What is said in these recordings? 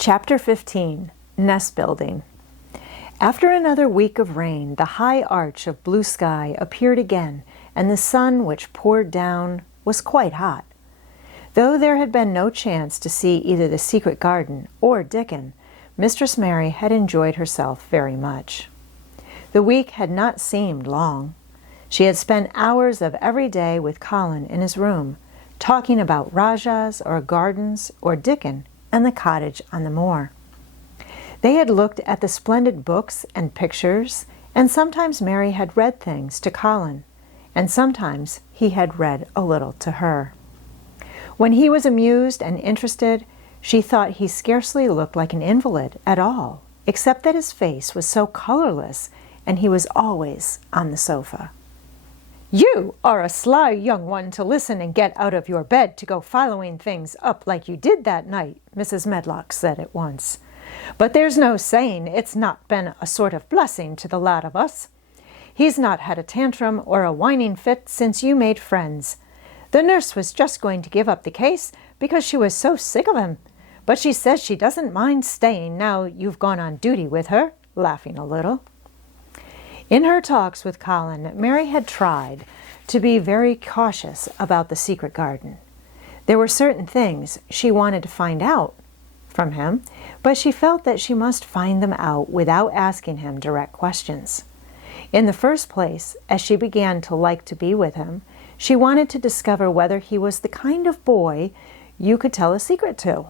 Chapter 15, Nest Building. After another week of rain, the high arch of blue sky appeared again, and the sun which poured down was quite hot. Though there had been no chance to see either the secret garden or Dickon, Mistress Mary had enjoyed herself very much. The week had not seemed long. She had spent hours of every day with Colin in his room, talking about Rajahs or gardens or Dickon and the cottage on the moor. They had looked at the splendid books and pictures, and sometimes Mary had read things to Colin, and sometimes he had read a little to her. When he was amused and interested, she thought he scarcely looked like an invalid at all, except that his face was so colorless, and he was always on the sofa. "You are a sly young one to listen and get out of your bed to go following things up like you did that night," Mrs. Medlock said at once. "But there's no saying it's not been a sort of blessing to the lot of us. He's not had a tantrum or a whining fit since you made friends. The nurse was just going to give up the case because she was so sick of him, but she says she doesn't mind staying now you've gone on duty with her," laughing a little. In her talks with Colin, Mary had tried to be very cautious about the secret garden. There were certain things she wanted to find out from him, but she felt that she must find them out without asking him direct questions. In the first place, as she began to like to be with him, she wanted to discover whether he was the kind of boy you could tell a secret to.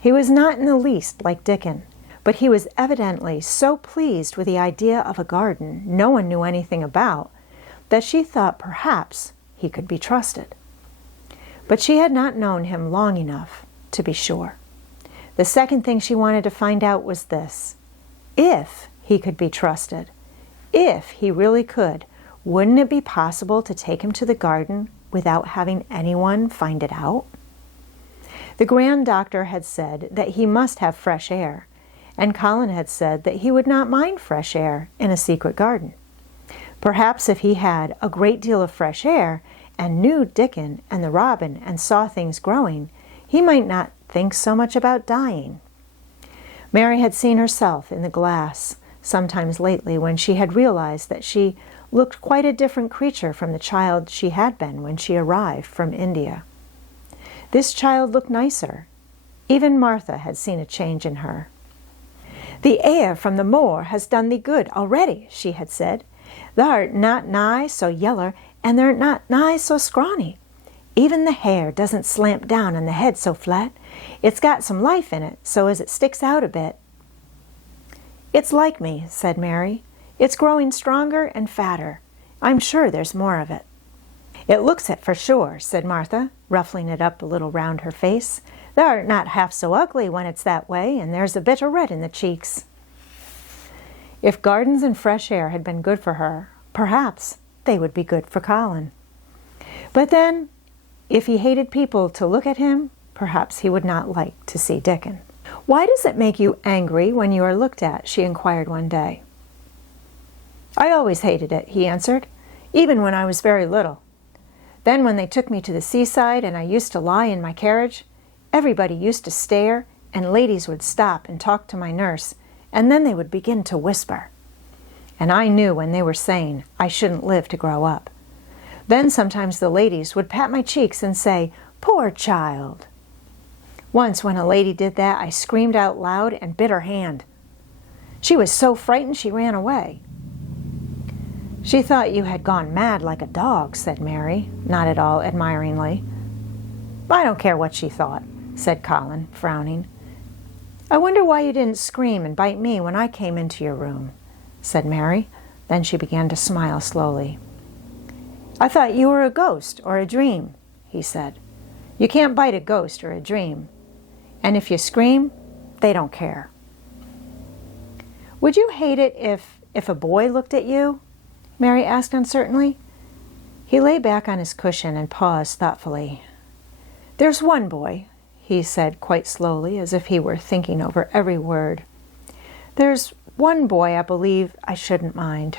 He was not in the least like Dickon, but he was evidently so pleased with the idea of a garden no one knew anything about that she thought perhaps he could be trusted. But she had not known him long enough to be sure. The second thing she wanted to find out was this: if he could be trusted, if he really could, wouldn't it be possible to take him to the garden without having anyone find it out? The grand doctor had said that he must have fresh air, and Colin had said that he would not mind fresh air in a secret garden. Perhaps if he had a great deal of fresh air and knew Dickon and the robin and saw things growing, he might not think so much about dying. Mary had seen herself in the glass sometimes lately when she had realized that she looked quite a different creature from the child she had been when she arrived from India. This child looked nicer. Even Martha had seen a change in her. "The air from the moor has done thee good already," she had said. "Thou'rt not nigh so yeller, and thou'rt not nigh so scrawny. Even the hair doesn't slant down on the head so flat. It's got some life in it, so as it sticks out a bit." "It's like me," said Mary. "It's growing stronger and fatter. I'm sure there's more of it." "It looks it for sure," said Martha, ruffling it up a little round her face. "Thou'rt not half so ugly when it's that way, and there's a bit of red in the cheeks." If gardens and fresh air had been good for her, perhaps they would be good for Colin. But then, if he hated people to look at him, perhaps he would not like to see Dickon. "Why does it make you angry when you are looked at?" she inquired one day. "I always hated it," he answered, "even when I was very little. Then when they took me to the seaside and I used to lie in my carriage, everybody used to stare, and ladies would stop and talk to my nurse, and then they would begin to whisper. And I knew when they were saying I shouldn't live to grow up. Then sometimes the ladies would pat my cheeks and say, 'Poor child.' Once when a lady did that, I screamed out loud and bit her hand. She was so frightened she ran away." "She thought you had gone mad like a dog," said Mary, not at all admiringly. "I don't care what she thought," said Colin, frowning. "I wonder why you didn't scream and bite me when I came into your room," said Mary. Then she began to smile slowly. "I thought you were a ghost or a dream," he said. "You can't bite a ghost or a dream. And if you scream, they don't care." "Would you hate it if a boy looked at you?" Mary asked uncertainly. He lay back on his cushion and paused thoughtfully. "There's one boy," he said quite slowly, as if he were thinking over every word. "There's one boy I believe I shouldn't mind.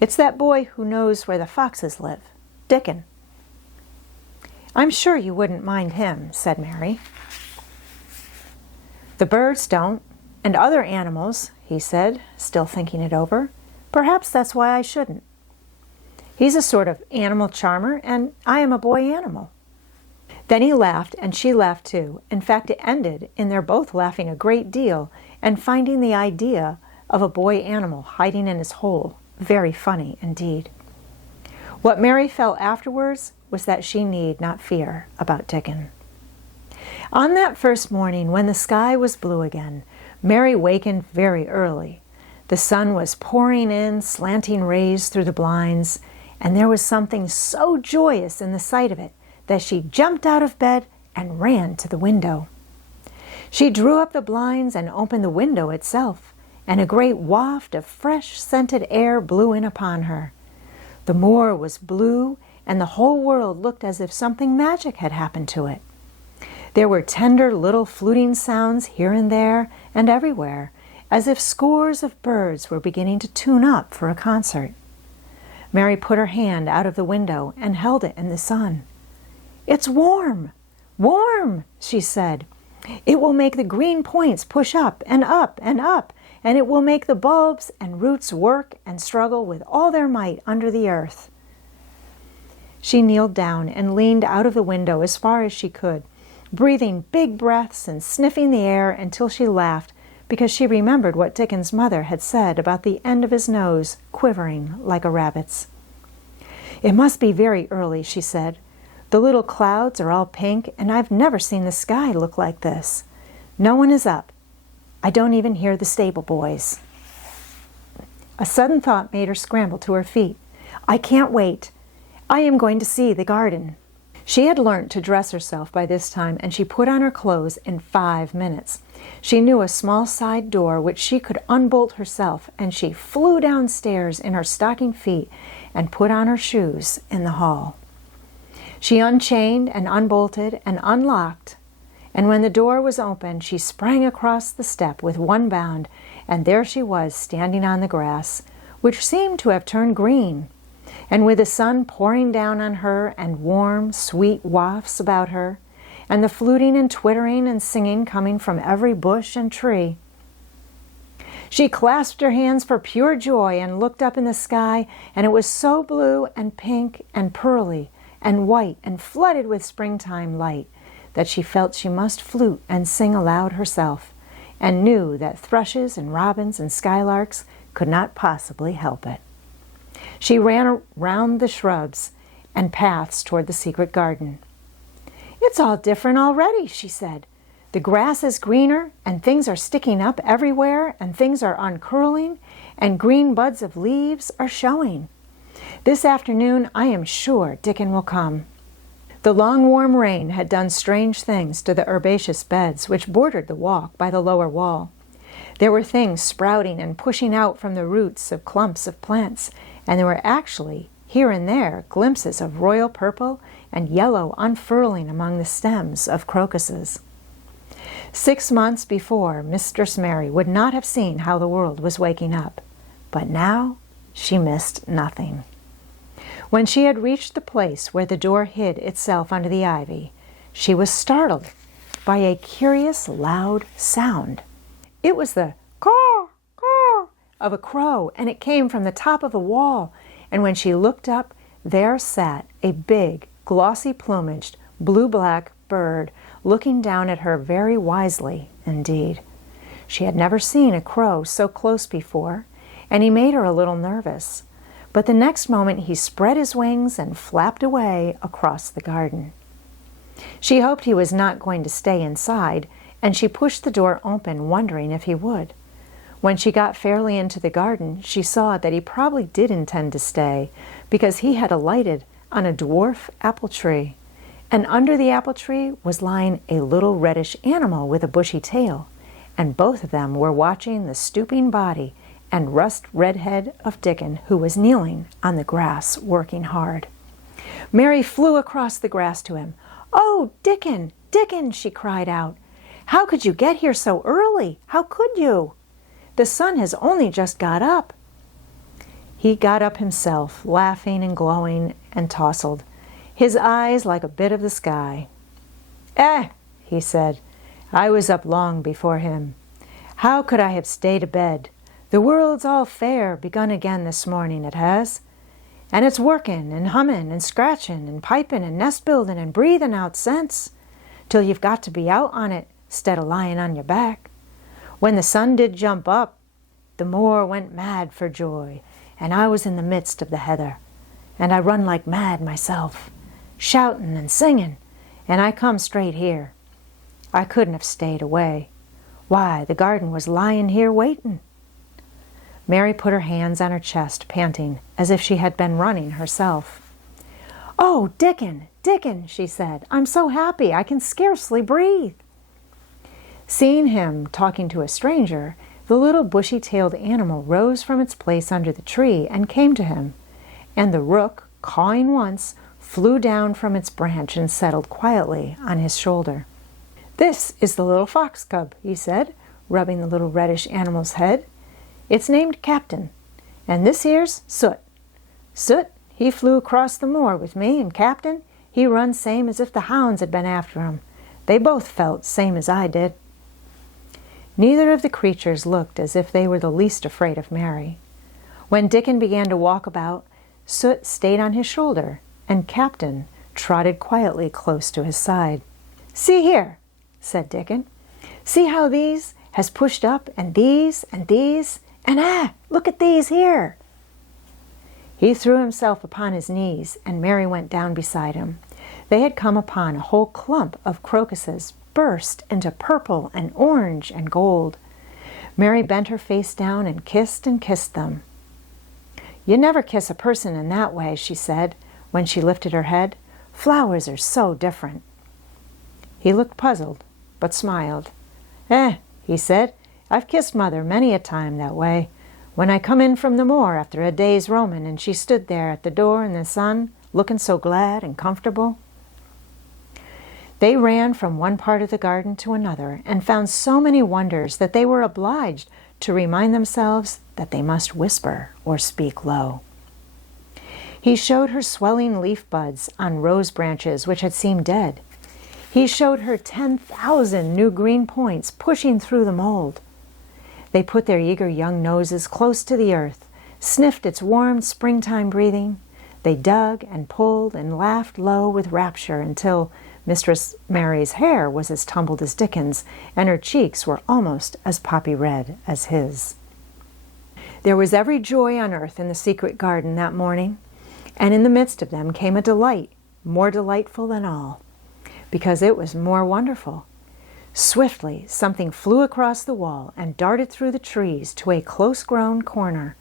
It's that boy who knows where the foxes live, Dickon." "I'm sure you wouldn't mind him," said Mary. "The birds don't, and other animals," he said, still thinking it over. "Perhaps that's why I shouldn't. He's a sort of animal charmer, and I am a boy animal." Then he laughed, and she laughed too. In fact, it ended in their both laughing a great deal and finding the idea of a boy animal hiding in his hole very funny indeed. What Mary felt afterwards was that she need not fear about Dickon. On that first morning, when the sky was blue again, Mary wakened very early. The sun was pouring in slanting rays through the blinds, and there was something so joyous in the sight of it that she jumped out of bed and ran to the window. She drew up the blinds and opened the window itself, and a great waft of fresh scented air blew in upon her. The moor was blue, and the whole world looked as if something magic had happened to it. There were tender little fluting sounds here and there and everywhere, as if scores of birds were beginning to tune up for a concert. Mary put her hand out of the window and held it in the sun. "It's warm, warm," she said. "It will make the green points push up and up and up, and it will make the bulbs and roots work and struggle with all their might under the earth." She kneeled down and leaned out of the window as far as she could, breathing big breaths and sniffing the air until she laughed because she remembered what Dickon's mother had said about the end of his nose quivering like a rabbit's. "It must be very early," she said. "The little clouds are all pink, and I've never seen the sky look like this. No one is up. I don't even hear the stable boys." A sudden thought made her scramble to her feet. "I can't wait. I am going to see the garden." She had learnt to dress herself by this time, and she put on her clothes in 5 minutes. She knew a small side door which she could unbolt herself, and she flew downstairs in her stocking feet and put on her shoes in the hall. She unchained and unbolted and unlocked, and when the door was open, she sprang across the step with one bound, and there she was standing on the grass, which seemed to have turned green. And with the sun pouring down on her and warm, sweet wafts about her, and the fluting and twittering and singing coming from every bush and tree, she clasped her hands for pure joy and looked up in the sky, and it was so blue and pink and pearly and white and flooded with springtime light that she felt she must flute and sing aloud herself, and knew that thrushes and robins and skylarks could not possibly help it. She ran round the shrubs and paths toward the secret garden. "It's all different already," she said. "The grass is greener, and things are sticking up everywhere, and things are uncurling, and green buds of leaves are showing. This afternoon I am sure Dickon will come." The long warm rain had done strange things to the herbaceous beds which bordered the walk by the lower wall. There were things sprouting and pushing out from the roots of clumps of plants, and there were actually, here and there, glimpses of royal purple and yellow unfurling among the stems of crocuses. 6 months before, Mistress Mary would not have seen how the world was waking up, but now she missed nothing. When she had reached the place where the door hid itself under the ivy, she was startled by a curious loud sound. It was the caw, caw of a crow, and it came from the top of the wall, and when she looked up, there sat a big, glossy-plumaged, blue-black bird looking down at her very wisely indeed. She had never seen a crow so close before, and he made her a little nervous. But the next moment he spread his wings and flapped away across the garden. She hoped he was not going to stay inside, and she pushed the door open, wondering if he would. When she got fairly into the garden, she saw that he probably did intend to stay, because he had alighted on a dwarf apple tree, and under the apple tree was lying a little reddish animal with a bushy tail, and both of them were watching the stooping body and rust-red head of Dickon, who was kneeling on the grass working hard. Mary flew across the grass to him. "Oh, Dickon, Dickon," she cried out. "How could you get here so early? How could you? The sun has only just got up." He got up himself, laughing and glowing and tousled, his eyes like a bit of the sky. "Eh," he said, I was up long before him. How could I have stayed abed? The world's all fair begun again this morning, it has. And it's workin' and hummin' and scratchin' and pipin' and nest-buildin' and breathin' out sense, till you've got to be out on it, 'stead o' lyin' on your back. When the sun did jump up, the moor went mad for joy, and I was in the midst of the heather, and I run like mad myself, shoutin' and singin', and I come straight here. I couldn't have stayed away. Why, the garden was lyin' here waitin'." Mary put her hands on her chest, panting, as if she had been running herself. "Oh, Dickon, Dickon," she said, "I'm so happy I can scarcely breathe." Seeing him talking to a stranger, the little bushy-tailed animal rose from its place under the tree and came to him, and the rook, cawing once, flew down from its branch and settled quietly on his shoulder. "This is the little fox cub," he said, rubbing the little reddish animal's head. "It's named Captain, and this here's Soot. Soot, he flew across the moor with me, and Captain, he run same as if the hounds had been after him. They both felt same as I did." Neither of the creatures looked as if they were the least afraid of Mary. When Dickon began to walk about, Soot stayed on his shoulder, and Captain trotted quietly close to his side. "See here," said Dickon. "See how these has pushed up, and these, and look at these here." He threw himself upon his knees, and Mary went down beside him. They had come upon a whole clump of crocuses burst into purple and orange and gold. Mary bent her face down and kissed them. "You never kiss a person in that way," she said, when she lifted her head. "Flowers are so different." He looked puzzled, but smiled. He said, "I've kissed Mother many a time that way, when I come in from the moor after a day's roamin', and she stood there at the door in the sun, looking so glad and comfortable." They ran from one part of the garden to another, and found so many wonders that they were obliged to remind themselves that they must whisper or speak low. He showed her swelling leaf buds on rose branches which had seemed dead. He showed her 10,000 new green points pushing through the mold. They put their eager young noses close to the earth, sniffed its warm springtime breathing. They dug and pulled and laughed low with rapture until Mistress Mary's hair was as tumbled as Dickon's, and her cheeks were almost as poppy red as his. There was every joy on earth in the secret garden that morning, and in the midst of them came a delight more delightful than all, because it was more wonderful. Swiftly something flew across the wall and darted through the trees to a close-grown corner,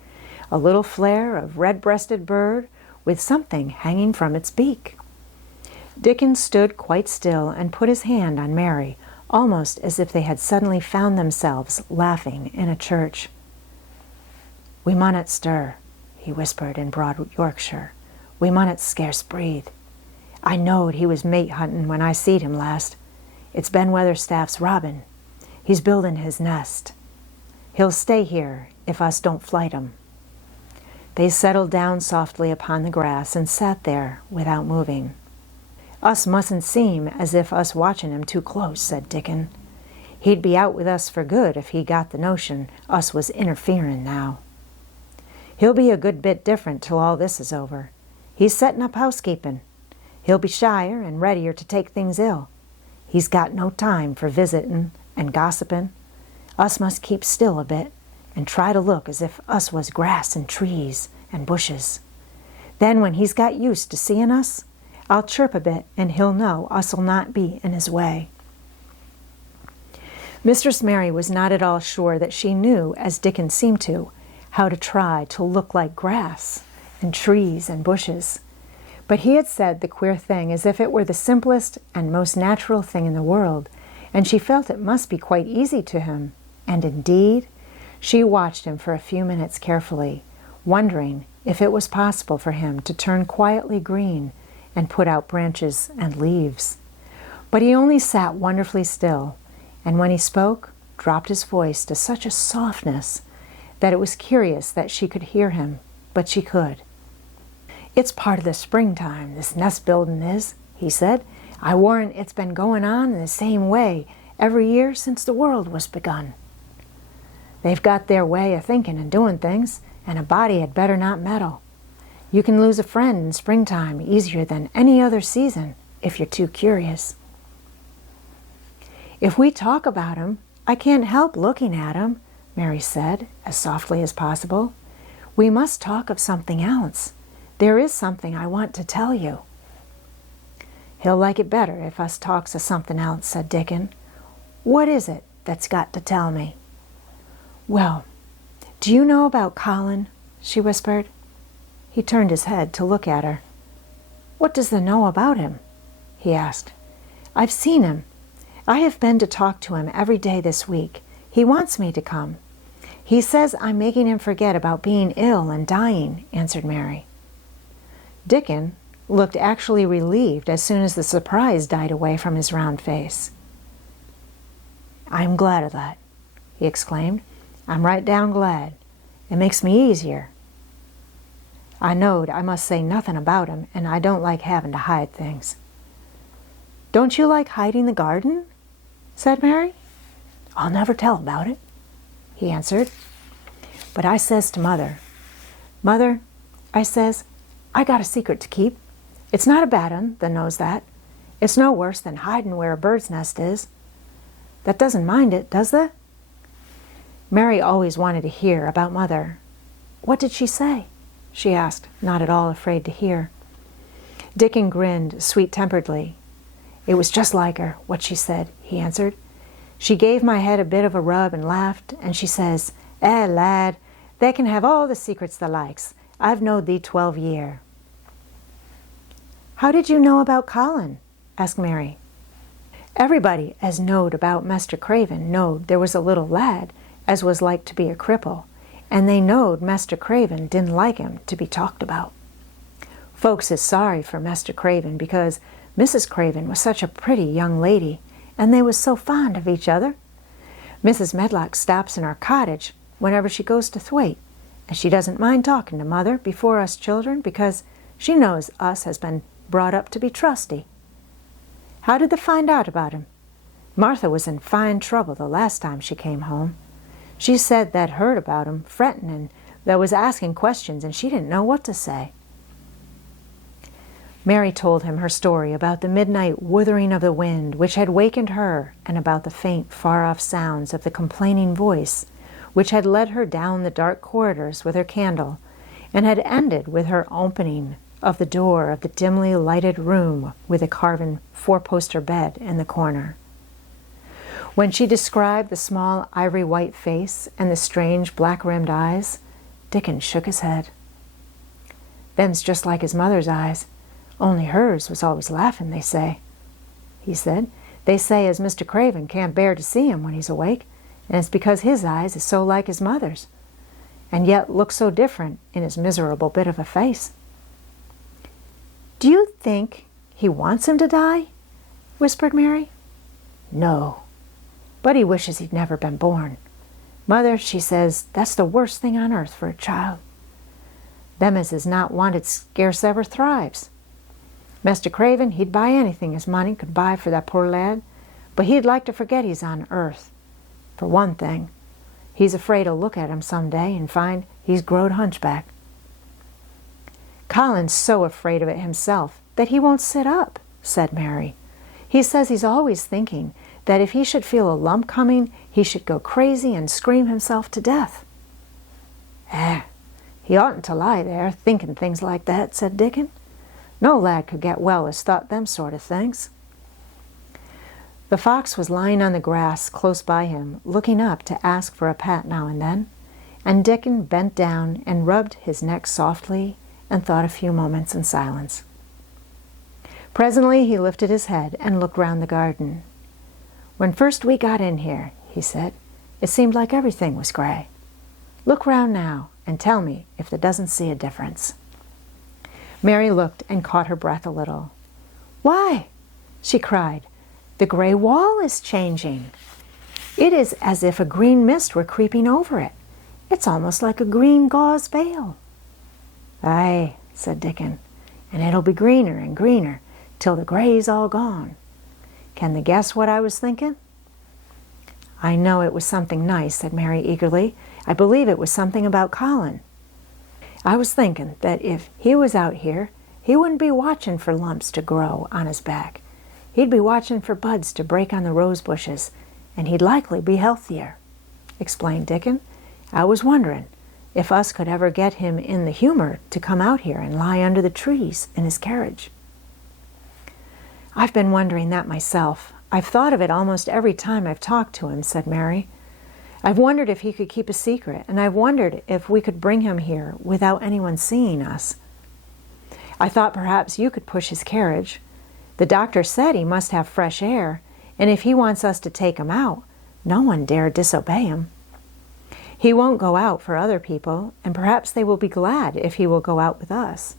a little flare of red-breasted bird with something hanging from its beak. Dickon stood quite still and put his hand on Mary, almost as if they had suddenly found themselves laughing in a church. "We munnot stir," he whispered in broad Yorkshire. "We munnot scarce breathe. I knowed he was mate huntin' when I seed him last. It's Ben Weatherstaff's robin. He's buildin' his nest. He'll stay here if us don't flight him." They settled down softly upon the grass and sat there without moving. "Us mustn't seem as if us watchin' him too close," said Dickon. "He'd be out with us for good if he got the notion us was interferin' now. He'll be a good bit different till all this is over. He's settin' up housekeepin'. He'll be shyer and readier to take things ill. He's got no time for visitin' and gossipin'. Us must keep still a bit and try to look as if us was grass and trees and bushes. Then when he's got used to seein' us, I'll chirp a bit and he'll know us'll not be in his way." Mistress Mary was not at all sure that she knew, as Dickon seemed to, how to try to look like grass and trees and bushes. But he had said the queer thing as if it were the simplest and most natural thing in the world, and she felt it must be quite easy to him. And indeed, she watched him for a few minutes carefully, wondering if it was possible for him to turn quietly green and put out branches and leaves. But he only sat wonderfully still, and when he spoke, dropped his voice to such a softness that it was curious that she could hear him, but she could. "It's part of the springtime, this nest buildin' is," he said. "I warrant it's been goin' on in the same way every year since the world was begun. They've got their way of thinking and doing things, and a body had better not meddle. You can lose a friend in springtime easier than any other season if you're too curious. If we talk about him, I can't help looking at him, Mary said, as softly as possible. We must talk of something else. There is something I want to tell you. He'll like it better if us talks of something else, said Dickon. What is it that's got to tell me? Well, do you know about Colin? She whispered. He turned his head to look at her. What does thee know about him? He asked. I've seen him. I have been to talk to him every day this week. He wants me to come. He says I'm making him forget about being ill and dying, answered Mary. Dickon looked actually relieved as soon as the surprise died away from his round face. I'm glad of that, he exclaimed. I'm right down glad. It makes me easier. I knowed I must say nothing about him, and I don't like having to hide things. Don't you like hiding the garden? Said Mary. I'll never tell about it, he answered. But I says to Mother, Mother, I says, I got a secret to keep. It's not a bad un, thee knows that. It's no worse than hiding where a bird's nest is. That doesn't mind it, does thee? Mary always wanted to hear about Mother. What did she say? She asked, not at all afraid to hear. Dickon grinned sweet-temperedly. It was just like her, what she said, he answered. She gave my head a bit of a rub and laughed, and she says, lad, they can have all the secrets they likes. I've knowed thee 12 year. How did you know about Colin? Asked Mary. Everybody as knowed about Mester Craven knowed there was a little lad as was like to be a cripple, and they knowed Mester Craven didn't like him to be talked about. Folks is sorry for Mester Craven because Mrs. Craven was such a pretty young lady, and they was so fond of each other. Mrs. Medlock stops in our cottage whenever she goes to Thwaite, and she doesn't mind talking to Mother before us children because she knows us has been brought up to be trusty. How did they find out about him? Martha was in fine trouble the last time she came home. She said they'd heard about him fretting and they was asking questions and she didn't know what to say. Mary told him her story about the midnight wuthering of the wind which had wakened her and about the faint, far-off sounds of the complaining voice which had led her down the dark corridors with her candle and had ended with her opening of the door of the dimly lighted room with a carven four-poster bed in the corner. When she described the small ivory-white face and the strange black-rimmed eyes, Dickon shook his head. Them's just like his mother's eyes, only hers was always laughing, they say, he said. They say as Mr. Craven can't bear to see him when he's awake, and it's because his eyes is so like his mother's, and yet look so different in his miserable bit of a face. Do you think he wants him to die? Whispered Mary. No, but he wishes he'd never been born. Mother, she says, that's the worst thing on earth for a child. Them as is not wanted scarce ever thrives. Mr. Craven, he'd buy anything his money could buy for that poor lad, but he'd like to forget he's on earth. For one thing, he's afraid to look at him some day and find he's growed hunchback. Colin's so afraid of it himself that he won't sit up, said Mary. He says he's always thinking that if he should feel a lump coming, he should go crazy and scream himself to death. He oughtn't to lie there thinking things like that, said Dickon. No lad could get well as thought them sort of things. The fox was lying on the grass close by him, looking up to ask for a pat now and then, and Dickon bent down and rubbed his neck softly and thought a few moments in silence. Presently he lifted his head and looked round the garden. When first we got in here, he said, it seemed like everything was gray. Look round now and tell me if there doesn't see a difference. Mary looked and caught her breath a little. Why, she cried, the gray wall is changing. It is as if a green mist were creeping over it. It's almost like a green gauze veil. Aye, said Dickon, and it'll be greener and greener till the gray's all gone. Can thee guess what I was thinking? "I know it was something nice," said Mary eagerly. "I believe it was something about Colin. I was thinking that if he was out here, he wouldn't be watching for lumps to grow on his back. He'd be watching for buds to break on the rose bushes, and he'd likely be healthier," explained Dickon. "I was wondering if us could ever get him in the humor to come out here and lie under the trees in his carriage." "I've been wondering that myself. I've thought of it almost every time I've talked to him," said Mary. "I've wondered if he could keep a secret, and I've wondered if we could bring him here without anyone seeing us. I thought perhaps you could push his carriage. The doctor said he must have fresh air, and if he wants us to take him out, no one dare disobey him. He won't go out for other people, and perhaps they will be glad if he will go out with us.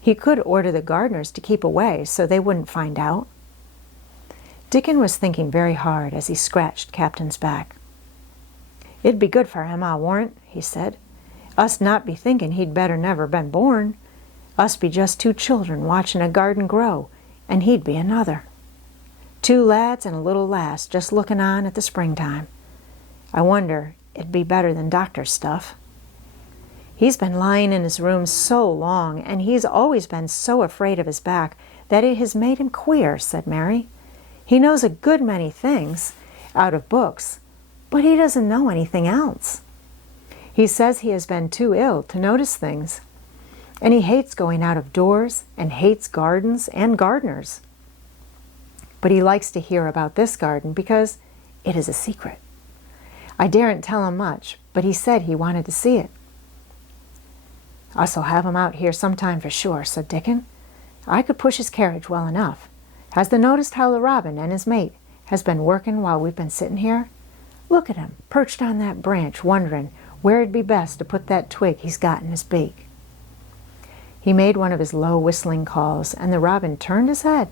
He could order the gardeners to keep away so they wouldn't find out." Dickon was thinking very hard as he scratched Captain's back. "It'd be good for him, I'll warrant," he said. "Us not be thinking he'd better never been born. Us be just two children watching a garden grow, and he'd be another. Two lads and a little lass just looking on at the springtime. I wonder it'd be better than doctor's stuff. He's been lying in his room so long, and he's always been so afraid of his back that it has made him queer," said Mary. "He knows a good many things out of books, but he doesn't know anything else. He says he has been too ill to notice things, and he hates going out of doors and hates gardens and gardeners. But he likes to hear about this garden because it is a secret. I daren't tell him much, but he said he wanted to see it." "Us'll have him out here sometime for sure," said Dickon. "I could push his carriage well enough. Has thou noticed how the robin and his mate has been working while we've been sitting here? Look at him, perched on that branch, wondering where it'd be best to put that twig he's got in his beak." He made one of his low whistling calls, and the robin turned his head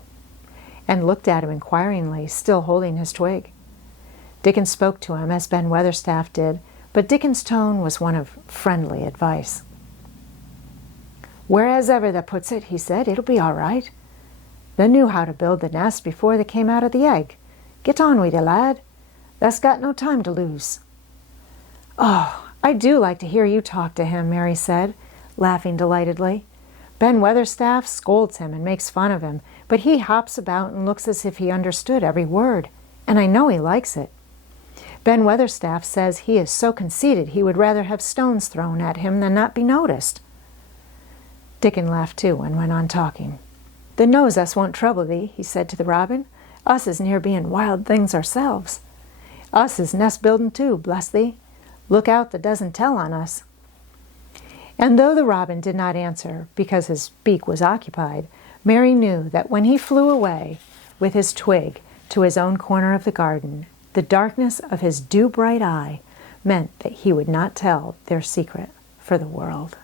and looked at him inquiringly, still holding his twig. Dickon spoke to him as Ben Weatherstaff did, but Dickon's tone was one of friendly advice. "Whereas ever thou puts it," he said, "it'll be all right. Thou knew how to build the nest before they came out of the egg. Get on with it, lad. Thou's got no time to lose." "Oh, I do like to hear you talk to him," Mary said, laughing delightedly. "Ben Weatherstaff scolds him and makes fun of him, but he hops about and looks as if he understood every word, and I know he likes it. Ben Weatherstaff says he is so conceited he would rather have stones thrown at him than not be noticed." Dickon laughed too and went on talking. "Thou knows us won't trouble thee," he said to the robin. "Us is near being wild things ourselves. Us is nest building too, bless thee. Look out that doesn't tell on us." And though the robin did not answer because his beak was occupied, Mary knew that when he flew away with his twig to his own corner of the garden, the darkness of his dew-bright eye meant that he would not tell their secret for the world.